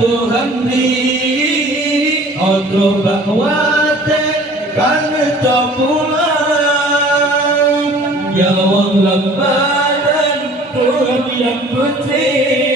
Tuhan di Otro bahwa tekan pulang Ya Allah badan Tuhan yang putih